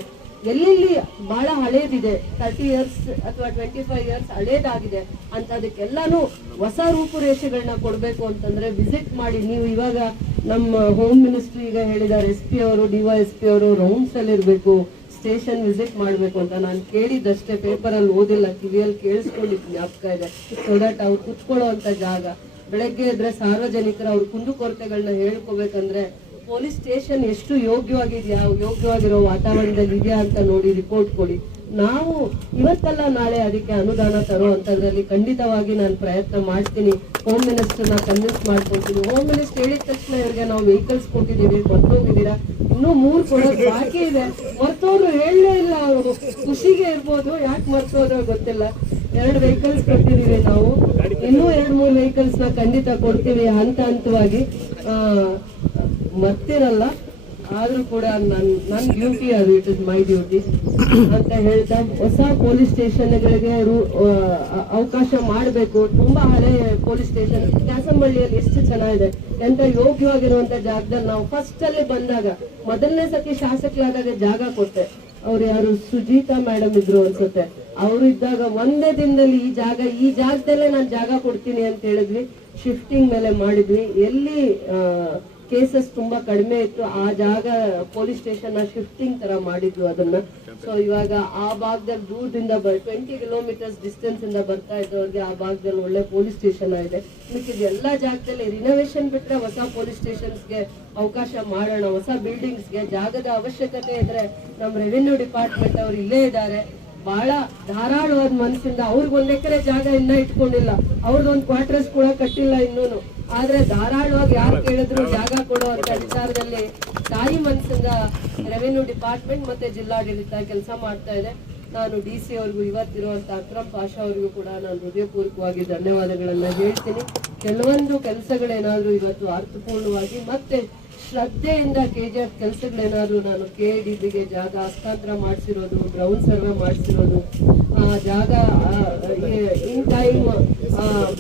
ಎಲ್ಲೆಲ್ಲಿ ಬಹಳ ಹಳೇದಿದೆ, 30 years ಅಥವಾ 25 years ಹಳೇದಾಗಿದೆ ಅಂತ ಅದಕ್ಕೆಲ್ಲಾನು ಹೊಸ ರೂಪುರೇಷೆಗಳನ್ನ ಕೊಡ್ಬೇಕು ಅಂತಂದ್ರೆ ವಿಸಿಟ್ ಮಾಡಿ. ನೀವು ಇವಾಗ ನಮ್ಮ ಹೋಮ್ ಮಿನಿಸ್ಟ್ರಿ ಈಗ ಹೇಳಿದ್ದಾರೆ, SP ಅವರು, DYSP ಅವರು ರೌಂಡ್ಸ್ ಅಲ್ಲಿ ಇರ್ಬೇಕು, ಸ್ಟೇಷನ್ ವಿಸಿಟ್ ಮಾಡ್ಬೇಕು ಅಂತ. ನಾನು ಕೇಳಿದ್ದಷ್ಟೇ, ಪೇಪರ್ ಅಲ್ಲಿ ಓದಿಲ್ಲ, ಕಿವಿಯಲ್ಲಿ ಕೇಳಿಸ್ಕೊಂಡಿದ್ದು ಜ್ಞಾಪಕ ಇದೆ. ಸೊ ದಟ್ ಅವ್ರು ಕುತ್ಕೊಳ್ಳುವಂತ ಜಾಗ, ಬೆಳಗ್ಗೆ ಇದ್ರೆ ಸಾರ್ವಜನಿಕರ ಅವ್ರ ಕುಂದುಕೊರತೆಗಳನ್ನ ಹೇಳ್ಕೋಬೇಕಂದ್ರೆ ಪೊಲೀಸ್ ಸ್ಟೇಷನ್ ಎಷ್ಟು ಯೋಗ್ಯವಾಗಿರೋ ವಾತಾವರಣದಲ್ಲಿ ಇದೆಯಾ ಅಂತ ನೋಡಿ ರಿಪೋರ್ಟ್ ಕೊಡಿ. ನಾವು ಇವತ್ತಲ್ಲ ನಾಳೆ ಅದಕ್ಕೆ ಅನುದಾನ ತರೋ ಅಂತದ್ರಲ್ಲಿ ಖಂಡಿತವಾಗಿ ನಾನು ಪ್ರಯತ್ನ ಮಾಡ್ತೀನಿ. ಹೋಮ್ ಮಿನಿಸ್ಟರ್ನ ಕನ್ವಿನ್ಸ್ ಮಾಡ್ಕೊಳ್ತೀನಿ. ಹೋಮ್ ಮಿನಿಸ್ಟರ್ ಹೇಳಿದ ತಕ್ಷಣ ಇವ್ರಿಗೆ ನಾವು ವೆಹಿಕಲ್ಸ್ ಕೊಟ್ಟಿದ್ದೀವಿ, ಮರ್ತೋಗಿದ್ದೀರಾ, ಇನ್ನೂ 3 ಕೊಡೋದು ಬಾಕಿ ಇದೆ. ಮರ್ತೋದ್ರು ಹೇಳಲೇ ಇಲ್ಲ ಅವರು. ಖುಷಿಗೆ ಇರ್ಬೋದು, ಯಾಕೆ ಮರ್ತೋದ್ರೋ ಗೊತ್ತಿಲ್ಲ. 2 ವೆಹಿಕಲ್ಸ್ ಕೊಟ್ಟಿದ್ದೀವಿ ನಾವು. ಇನ್ನೂ 2-3 ವೆಹಿಕಲ್ಸ್ ನ ಖಂಡಿತ ಕೊಡ್ತೀವಿ ಹಂತವಾಗಿ. ಮರ್ತಿರಲ್ಲ, ಆದ್ರೂ ಕೂಡ ನನ್ನ ಡ್ಯೂಟಿ ಅದು, ಇಟ್ ಇಸ್ ಮೈ ಡ್ಯೂಟಿ ಅಂತ ಹೇಳ್ತಾ, ಹೊಸ ಪೊಲೀಸ್ ಸ್ಟೇಷನ್ಗಳಿಗೆ ಅವಕಾಶ ಮಾಡಬೇಕು. ತುಂಬಾ ಹಳೆ ಪೊಲೀಸ್ ಸ್ಟೇಷನ್ ಕ್ಯಾಸಂಬಳ್ಳಿಯಲ್ಲಿ ಎಷ್ಟು ಚೆನ್ನಾಗಿದೆ, ಎಂತ ಯೋಗ್ಯವಾಗಿರುವಂತ ಜಾಗದಲ್ಲಿ ನಾವು ಫಸ್ಟ್ ಅಲ್ಲಿ ಬಂದಾಗ, ಮೊದಲನೇ ಸತಿ ಶಾಸಕರಾದಾಗ ಜಾಗ ಕೊಟ್ಟೆ. ಅವ್ರು ಯಾರು ಸುಜೀತಾ ಮೇಡಮ್ ಇದ್ರು ಅನ್ಸುತ್ತೆ, ಅವರು ಇದ್ದಾಗ ಒಂದೇ ದಿನದಲ್ಲಿ ಈ ಜಾಗದಲ್ಲೇ ನಾನು ಜಾಗ ಕೊಡ್ತೀನಿ ಅಂತ ಹೇಳಿದ್ವಿ. ಶಿಫ್ಟಿಂಗ್ ಮೇಲೆ ಮಾಡಿದ್ವಿ. ಎಲ್ಲಿ ಕೇಸಸ್ ತುಂಬಾ ಕಡಿಮೆ ಇತ್ತು ಆ ಜಾಗ ಪೊಲೀಸ್ ಸ್ಟೇಷನ್ ಶಿಫ್ಟಿಂಗ್ ತರ ಮಾಡಿದ್ವು ಅದನ್ನ. ಸೊ ಇವಾಗ ಆ ಭಾಗದಲ್ಲಿ ದೂರದಿಂದ 20 ಕಿಲೋಮೀಟರ್ಸ್ ಡಿಸ್ಟೆನ್ಸ್ ಇಂದ ಬರ್ತಾ ಇದ್ದವ್ರಿಗೆ ಆ ಭಾಗದಲ್ಲಿ ಒಳ್ಳೆ ಪೊಲೀಸ್ ಸ್ಟೇಷನ್ ಆಗಿದೆ. ಮಿಕ್ಕಿದ ಎಲ್ಲಾ ಜಾಗದಲ್ಲಿ ರಿನೋವೇಷನ್ ಬಿಟ್ರೆ ಹೊಸ ಪೊಲೀಸ್ ಸ್ಟೇಷನ್ಸ್ಗೆ ಅವಕಾಶ ಮಾಡೋಣ. ಹೊಸ ಬಿಲ್ಡಿಂಗ್ಸ್ಗೆ ಜಾಗದ ಅವಶ್ಯಕತೆ ಇದ್ರೆ ನಮ್ಮ ರೆವಿನ್ಯೂ ಡಿಪಾರ್ಟ್ಮೆಂಟ್ ಅವ್ರು ಇಲ್ಲೇ ಇದ್ದಾರೆ. ಬಹಳ ಧಾರಾಳವಾದ ಮನಸ್ಸಿಂದ, ಅವ್ರಿಗೆ 1 ಎಕರೆ ಜಾಗ ಇನ್ನ ಇಟ್ಕೊಂಡಿಲ್ಲ, ಅವ್ರದ್ದೊಂದು ಕ್ವಾರ್ಟರ್ಸ್ ಕೂಡ ಕಟ್ಟಿಲ್ಲ ಇನ್ನೂನು. ಆದ್ರೆ ಧಾರಾಳವಾಗಿ ಯಾರು ಕೇಳಿದ್ರು ಜಾಗ ಕೊಡೋ ಅಂತ ವಿಚಾರದಲ್ಲಿ ತಾಯಿ ಮನಸ್ಸಿಂದ ರೆವಿನ್ಯೂ ಡಿಪಾರ್ಟ್ಮೆಂಟ್ ಮತ್ತೆ ಜಿಲ್ಲಾಡಳಿತ ಕೆಲಸ ಮಾಡ್ತಾ ಇದೆ. ನಾನು DC ಅವ್ರಿಗೂ, ಇವತ್ತಿರುವಂತ ಅಕ್ರಮ್ ಪಾಷಾ ಅವರಿಗೂ ಕೂಡ ನಾನು ಹೃದಯಪೂರ್ವಕವಾಗಿ ಧನ್ಯವಾದಗಳನ್ನ ಹೇಳ್ತೀನಿ. ಕೆಲವೊಂದು ಕೆಲಸಗಳೇನಾದ್ರೂ ಇವತ್ತು ಅರ್ಥಪೂರ್ಣವಾಗಿ ಮತ್ತೆ ಶ್ರದ್ಧೆಯಿಂದ KGF ಕೆಲಸಗಳೇನಾದ್ರೂ ನಾನು KDBಗೆ ಜಾಗ ಹಸ್ತಾಂತರ ಮಾಡಿಸಿರೋದು, ಗ್ರೌಂಡ್ ಸರ್ವೆ ಮಾಡಿಸಿರೋದು, ಜಾಗ ಇನ್ ಟೈಮ್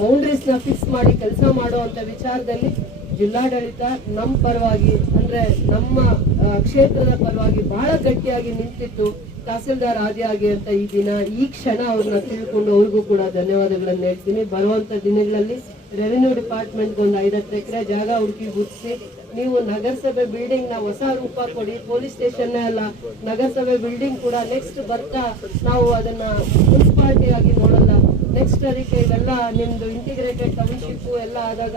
ಬೌಂಡ್ರೀಸ್ ನ ಫಿಕ್ಸ್ ಮಾಡಿ ಕೆಲಸ ಮಾಡುವಂತ ವಿಚಾರದಲ್ಲಿ ಜಿಲ್ಲಾಡಳಿತ ನಮ್ಮ ಪರವಾಗಿ, ಅಂದ್ರೆ ನಮ್ಮ ಕ್ಷೇತ್ರದ ಪರವಾಗಿ ಬಹಳ ಗಟ್ಟಿಯಾಗಿ ನಿಂತಿತ್ತು. ತಹಸೀಲ್ದಾರ್ ಆದಿಯಾಗಿ ಅಂತ ಈ ದಿನ ಈ ಕ್ಷಣ ಅವ್ರನ್ನ ತಿಳ್ಕೊಂಡು ಅವ್ರಿಗೂ ಕೂಡ ಧನ್ಯವಾದಗಳನ್ನ ಹೇಳ್ತೀನಿ. ಬರುವಂತ ದಿನಗಳಲ್ಲಿ ರೆವಿನ್ಯೂ ಡಿಪಾರ್ಟ್ಮೆಂಟ್ ಒಂದು 5-10 ಎಕರೆ ಜಾಗ ಹುಡುಕಿ ಗುರ್ತಿಸಿ ನೀವು ನಗರಸಭೆ ಬಿಲ್ಡಿಂಗ್ ನ ಹೊಸ ರೂಪ ಕೊಡಿ. ಪೊಲೀಸ್ ಸ್ಟೇಷನ್ ಅಲ್ಲ, ನಗರಸಭೆ ಬಿಲ್ಡಿಂಗ್ ಕೂಡ ನೆಕ್ಸ್ಟ್ ಬರ್ತಾ ನಾವು ಅದನ್ನ ಮುನ್ಸಿಪಾಲಿಟಿ ಆಗಿ ನೋಡಲ್ಲ. ನೆಕ್ಸ್ಟ್ ಅದಕ್ಕೆ ಇವೆಲ್ಲ ನಿಮ್ದು ಇಂಟಿಗ್ರೇಟೆಡ್ ಟೌನ್ಶಿಪ್ ಎಲ್ಲ ಆದಾಗ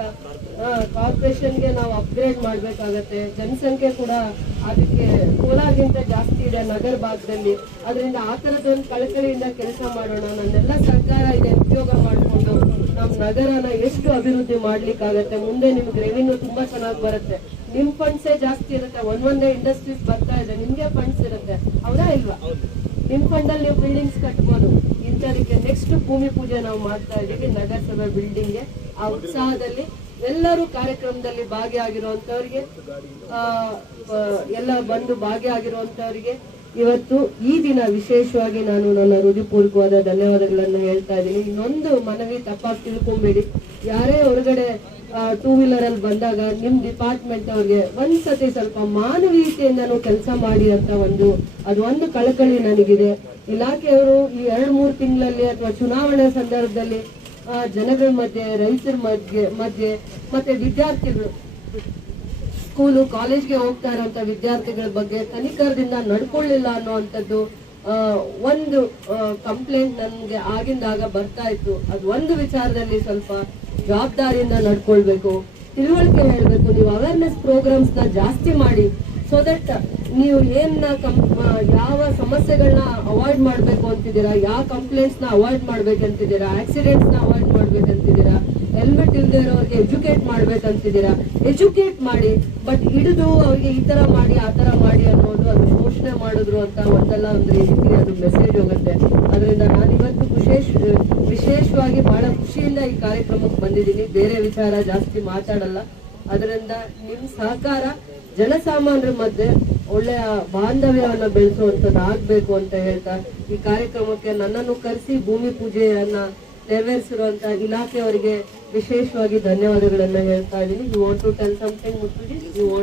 ಕಾರ್ಪೊರೇಷನ್ಗೆ ನಾವು ಅಪ್ಗ್ರೇಡ್ ಮಾಡ್ಬೇಕಾಗತ್ತೆ. ಜನಸಂಖ್ಯೆ ಕೂಡ ಅದಕ್ಕೆ ಕೋಲಾರಗಿಂತ ಜಾಸ್ತಿ ಇದೆ ನಗರ ಭಾಗದಲ್ಲಿ. ಅದರಿಂದ ಆ ತರದೊಂದು ಕಳಕಳಿಯಿಂದ ಕೆಲಸ ಮಾಡೋಣ. ನನ್ನೆಲ್ಲ ಸರ್ಕಾರ ಇದೆ ಉಪಯೋಗ ಮಾಡಿಕೊಂಡು ನಮ್ಮ ನಗರನ ಎಷ್ಟು ಅಭಿವೃದ್ಧಿ ಮಾಡ್ಲಿಕ್ಕಾಗತ್ತೆ. ಮುಂದೆ ನಿಮ್ಗೆ ರೆವಿನ್ಯೂ ತುಂಬಾ ಚೆನ್ನಾಗಿ ಬರುತ್ತೆ. ನಿಮ್ ಫಂಡ್ಸೇ ಜಾಸ್ತಿ ಇರುತ್ತೆ. ಒಂದೇ ಇಂಡಸ್ಟ್ರೀಸ್ ಬರ್ತಾ ಇದೆ, ನಿಮ್ಗೆ ಫಂಡ್ಸ್ ಇರುತ್ತೆ, ಹೌದಾ ಇಲ್ವಾ? ನಿಮ್ ಫಂಡ್ ಅಲ್ಲಿ ನೀವು ಬಿಲ್ಡಿಂಗ್ಸ್ ಕಟ್ಬೋದು. ಇಂಥದಕ್ಕೆ ನೆಕ್ಸ್ಟ್ ಭೂಮಿ ಪೂಜೆ ನಾವು ಮಾಡ್ತಾ ಇದೀವಿ ನಗರಸಭೆ ಬಿಲ್ಡಿಂಗ್ಗೆ. ಆ ಉತ್ಸಾಹದಲ್ಲಿ ಎಲ್ಲರೂ ಕಾರ್ಯಕ್ರಮದಲ್ಲಿ ಭಾಗಿಯಾಗಿರುವಂತವ್ರಿಗೆ, ಎಲ್ಲ ಬಂದು ಭಾಗಿಯಾಗಿರುವಂತವ್ರಿಗೆ ಇವತ್ತು ಈ ದಿನ ವಿಶೇಷವಾಗಿ ನಾನು ನನ್ನ ಹೃದಯಪೂರ್ವಕವಾದ ಧನ್ಯವಾದಗಳನ್ನ ಹೇಳ್ತಾ ಇದ್ದೀನಿ. ಇನ್ನೊಂದು ಮನವಿ, ತಪ್ಪಾಗಿ ತಿಳ್ಕೊಂಬೇಡಿ. ಯಾರೇ ಹೊರಗಡೆ 2 ವೀಲರ್ ಅಲ್ಲಿ ಬಂದಾಗ ನಿಮ್ ಡಿಪಾರ್ಟ್ಮೆಂಟ್ ಅವ್ರಿಗೆ ಒಂದ್ಸತಿ ಸ್ವಲ್ಪ ಮಾನವೀಯತೆಯಿಂದನೂ ಕೆಲಸ ಮಾಡಿ ಅಂತ ಅದೊಂದು ಕಳಕಳಿ ನನಗಿದೆ. ಇಲಾಖೆಯವರು ಈ 2-3 ತಿಂಗಳಲ್ಲಿ ಅಥವಾ ಚುನಾವಣೆ ಸಂದರ್ಭದಲ್ಲಿ ಜನಗಳ ಮಧ್ಯೆ, ರೈತರ ಮಧ್ಯೆ ಮತ್ತೆ ವಿದ್ಯಾರ್ಥಿಗಳು, ಸ್ಕೂಲು ಕಾಲೇಜ್ಗೆ ಹೋಗ್ತಾ ಇರುವಂತ ವಿದ್ಯಾರ್ಥಿಗಳ ಬಗ್ಗೆ ತನಿಖರದಿಂದ ನಡ್ಕೊಳ್ಳಿಲ್ಲ ಅನ್ನುವಂಥದ್ದು ಒಂದು ಕಂಪ್ಲೇಂಟ್ ನನ್ಗೆ ಆಗಿಂದಾಗ ಬರ್ತಾ ಇತ್ತು. ಅದು ಒಂದು ವಿಚಾರದಲ್ಲಿ ಸ್ವಲ್ಪ ಜವಾಬ್ದಾರಿಯಿಂದ ನಡ್ಕೊಳ್ಬೇಕು, ತಿಳುವಳಿಕೆ ಹೇಳ್ಬೇಕು. ನೀವು ಅವೇರ್ನೆಸ್ ಪ್ರೋಗ್ರಾಮ್ಸ್ ನ ಜಾಸ್ತಿ ಮಾಡಿ, ಸೊ ದಟ್ ನೀವು ಯಾವ ಸಮಸ್ಯೆಗಳನ್ನ ಅವಾಯ್ಡ್ ಮಾಡ್ಬೇಕು ಅಂತಿದ್ದೀರಾ, ಯಾವ ಕಂಪ್ಲೇಂಟ್ಸ್ ನ ಅವಾಯ್ಡ್ ಮಾಡ್ಬೇಕಂತಿದ್ದೀರಾ, ಆಕ್ಸಿಡೆಂಟ್ಸ್ ನ ಅವಾಯ್ಡ್ ಮಾಡ್ಬೇಕಂತಿದ್ದೀರಾ, ಹೆಲ್ಮೆಟ್ ಇಲ್ಲದೆ ಇರೋರಿಗೆ ಎಜುಕೇಟ್ ಮಾಡ್ಬೇಕಂತಿದ್ದೀರಾ, ಎಜುಕೇಟ್ ಮಾಡಿ. ಬಟ್ ಹಿಡಿದು ಅವ್ರಿಗೆ ಈ ತರ ಮಾಡಿ ಆ ತರ ಮಾಡಿ ಅನ್ನೋದು ಅದು ಶೋಷಣೆ ಮಾಡಿದ್ರು ಅಂತ ಒಂದಲ್ಲ ಒಂದು ರೀತಿ ಅದು ಮೆಸೇಜ್ ಹೋಗುತ್ತೆ. ಅದರಿಂದ ನಾನಿವತ್ತು ವಿಶೇಷವಾಗಿ ಬಹಳ ಖುಷಿಯಿಂದ ಈ ಕಾರ್ಯಕ್ರಮಕ್ಕೆ ಬಂದಿದ್ದೀನಿ. ಬೇರೆ ವಿಚಾರ ಜಾಸ್ತಿ ಮಾತಾಡಲ್ಲ. ಅದರಿಂದ ನಿಮ್ ಸಹಕಾರ ಜನಸಾಮಾನ್ಯರ ಮಧ್ಯೆ ಒಳ್ಳೆಯ ಬಾಂಧವ್ಯವನ್ನ ಬೆಳೆಸುವಂತದ್ದು ಆಗ್ಬೇಕು ಅಂತ ಹೇಳ್ತಾ ಈ ಕಾರ್ಯಕ್ರಮಕ್ಕೆ ನನ್ನನ್ನು ಕರೆಸಿ ಭೂಮಿ ಪೂಜೆಯನ್ನ ನೆರವೇರಿಸಿರುವಂತಹ ಇಲಾಖೆಯವರಿಗೆ ವಿಶೇಷವಾಗಿ ಧನ್ಯವಾದಗಳನ್ನ ಹೇಳ್ತಾ ಇದ್ದೀನಿ. You want to tell something Muttuji? You want